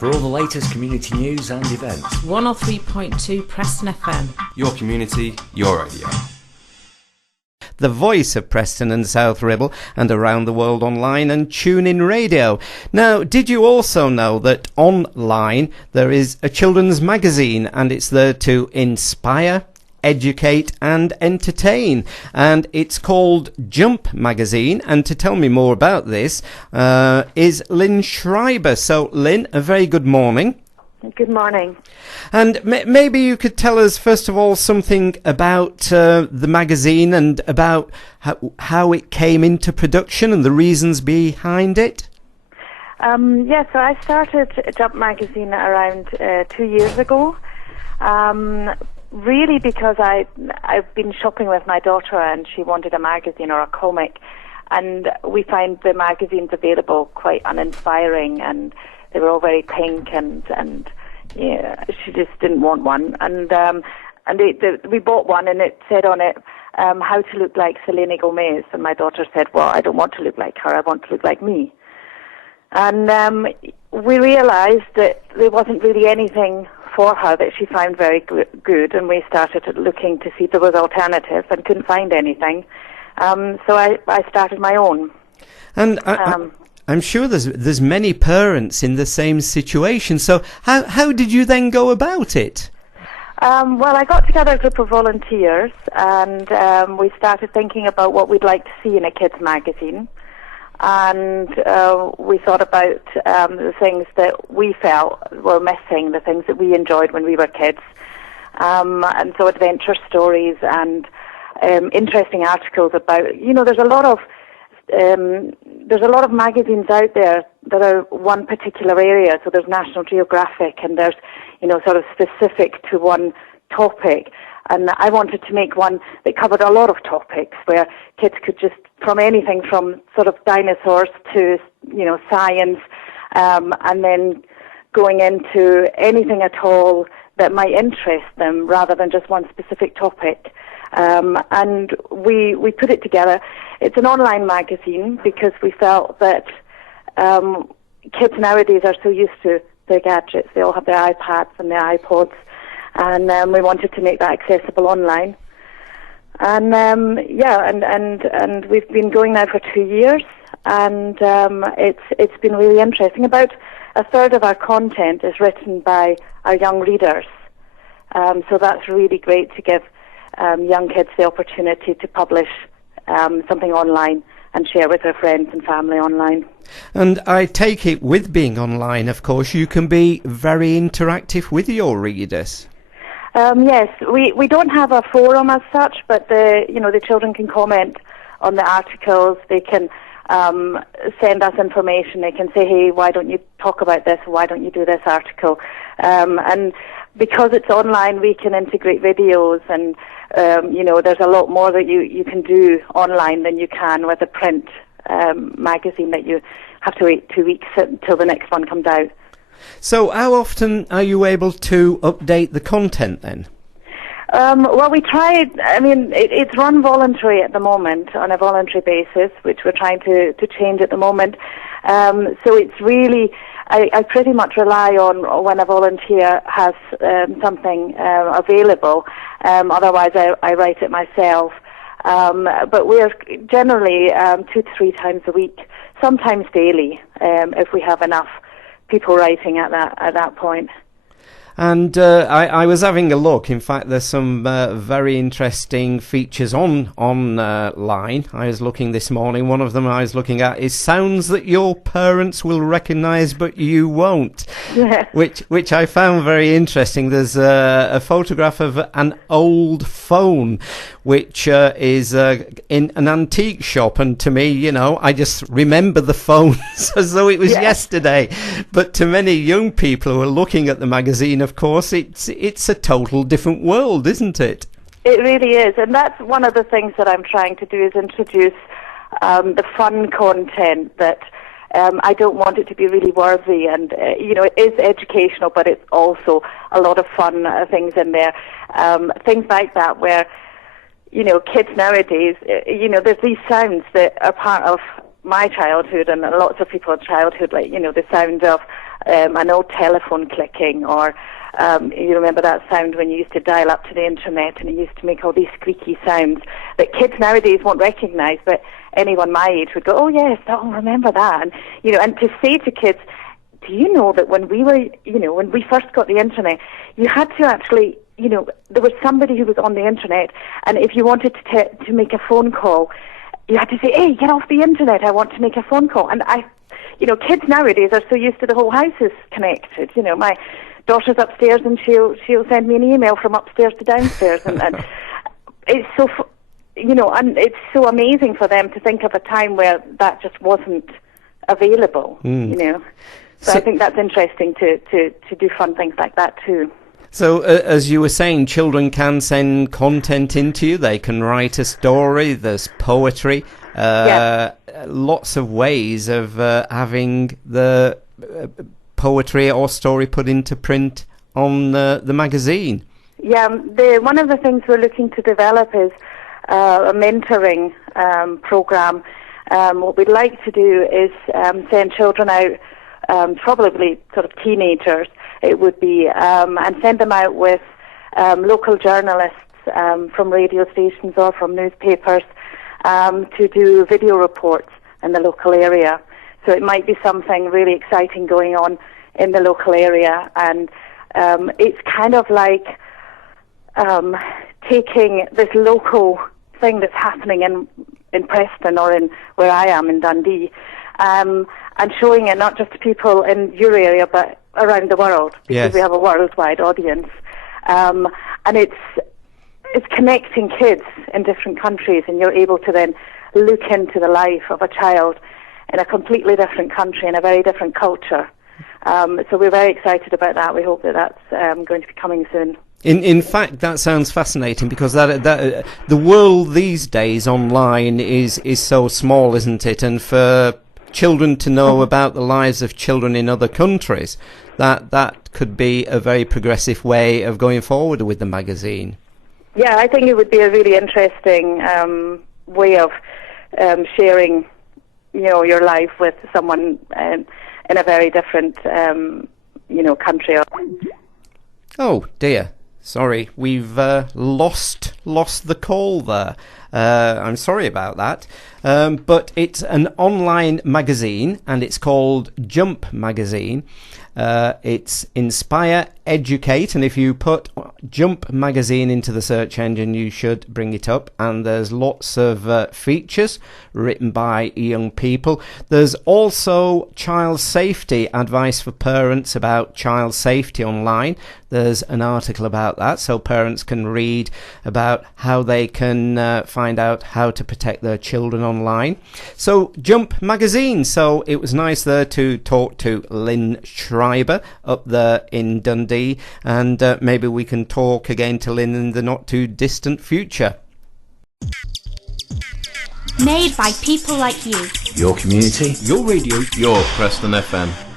For all the latest community news and events. 103.2 Preston FM. Your community, your radio. The voice of Preston and South Ribble, and around the world online and TuneIn Radio. Now, did you also know that online there is a children's magazine, and it's there to inspire, educate and entertain, and it's called Jump Magazine? And to tell me more about this is Lynn Schreiber. So Lynn, a very good morning. Good morning. And maybe you could tell us, first of all, something about the magazine and about how it came into production and the reasons behind it. So I started Jump Magazine around 2 years ago, really because I've been shopping with my daughter and she wanted a magazine or a comic, and we find the magazines available quite uninspiring, and they were all very pink, and yeah, she just didn't want one. And we bought one, and it said on it, how to look like Selena Gomez. And my daughter said, well, I don't want to look like her, I want to look like me. And we realized that there wasn't really anything for her that she found very good, and we started looking to see if there was alternatives and couldn't find anything. So I started my own. And I'm sure there's many parents in the same situation. So how did you then go about it? Well, I got together a group of volunteers, and we started thinking about what we'd like to see in a kids' magazine. And we thought about the things that we felt were missing, the things that we enjoyed when we were kids. And so adventure stories and interesting articles about, there's a lot of magazines out there that are one particular area. So there's National Geographic, and there's, sort of specific to one topic. And I wanted to make one that covered a lot of topics, where kids could just, from anything from sort of dinosaurs to, science, and then going into anything at all that might interest them rather than just one specific topic. And we put it together. It's an online magazine because we felt that kids nowadays are so used to their gadgets. They all have their iPads and their iPods, and we wanted to make that accessible online. And and we've been going now for 2 years, and it's been really interesting. About a third of our content is written by our young readers, so that's really great to give young kids the opportunity to publish something online and share with their friends and family online. And I take it, with being online, of course, you can be very interactive with your readers. Yes, we don't have a forum as such, but the children can comment on the articles. They can send us information. They can say, hey, why don't you talk about this? Why don't you do this article? And because it's online, we can integrate videos, and there's a lot more that you can do online than you can with a print magazine that you have to wait 2 weeks until the next one comes out. So how often are you able to update the content then? Well, we tried. It's run voluntary at the moment, on a voluntary basis, which we're trying to change at the moment. So it's really, I pretty much rely on when a volunteer has something available. Otherwise, I write it myself. But we're generally 2 to 3 times a week, sometimes daily, if we have enough people writing at that point. And I was having a look. In fact, there's some very interesting features online. I was looking this morning. One of them I was looking at is sounds that your parents will recognise but you won't, yeah. which I found very interesting. There's a photograph of an old phone, which is in an antique shop, and to me, I just remember the phones as though it was yesterday. But to many young people who are looking at the magazine, of course, it's a total different world, isn't it? It really is, and that's one of the things that I'm trying to do, is introduce the fun content that I don't want it to be really worthy, and it is educational, but it's also a lot of fun things in there. Things like that where, kids nowadays, there's these sounds that are part of my childhood and lots of people's childhood, like, the sound of an old telephone clicking, or you remember that sound when you used to dial up to the internet and it used to make all these squeaky sounds that kids nowadays won't recognise, but anyone my age would go, oh yes, I'll remember that. And, and to say to kids, do you know that when we were, when we first got the internet, you had to actually, there was somebody who was on the internet, and if you wanted to make a phone call, you had to say, hey, get off the internet, I want to make a phone call. And kids nowadays are so used to the whole house is connected. My daughter's upstairs and she'll send me an email from upstairs to downstairs, and it's so, and it's so amazing for them to think of a time where that just wasn't available, So I think that's interesting to do fun things like that too. So, as you were saying, children can send content into you. They can write a story. There's poetry. Lots of ways of having the poetry or story put into print on the magazine. Yeah, one of the things we're looking to develop is a mentoring program. What we'd like to do is send children out, probably sort of teenagers, it would be, and send them out with local journalists from radio stations or from newspapers to do video reports in the local area. So it might be something really exciting going on in the local area, and it's kind of like taking this local thing that's happening in Preston or in where I am in Dundee, and showing it not just to people in your area but around the world, because we have a worldwide audience, and it's connecting kids in different countries, and you're able to then look into the life of a child in a completely different country, in a very different culture. So we're very excited about that. We hope that that's going to be coming soon. In fact, that sounds fascinating, because that the world these days online is so small, isn't it? And for children to know about the lives of children in other countries, that could be a very progressive way of going forward with the magazine. Yeah, I think it would be a really interesting way of sharing, your life with someone in a very different, country. Oh dear, sorry, we've lost the call there. I'm sorry about that. But it's an online magazine, and it's called Jump Magazine. It's Inspire, Educate, and if you put Jump Magazine into the search engine, you should bring it up, and there's lots of features written by young people. There's also child safety advice for parents about child safety online. There's an article about that, so parents can read about how they can find out how to protect their children online. So Jump Magazine. So it was nice there to talk to Lynn Schreiber up there in Dundee, and maybe we can talk again to Lynn in the not too distant future. Made by people like you. Your community, your radio, Your Preston FM.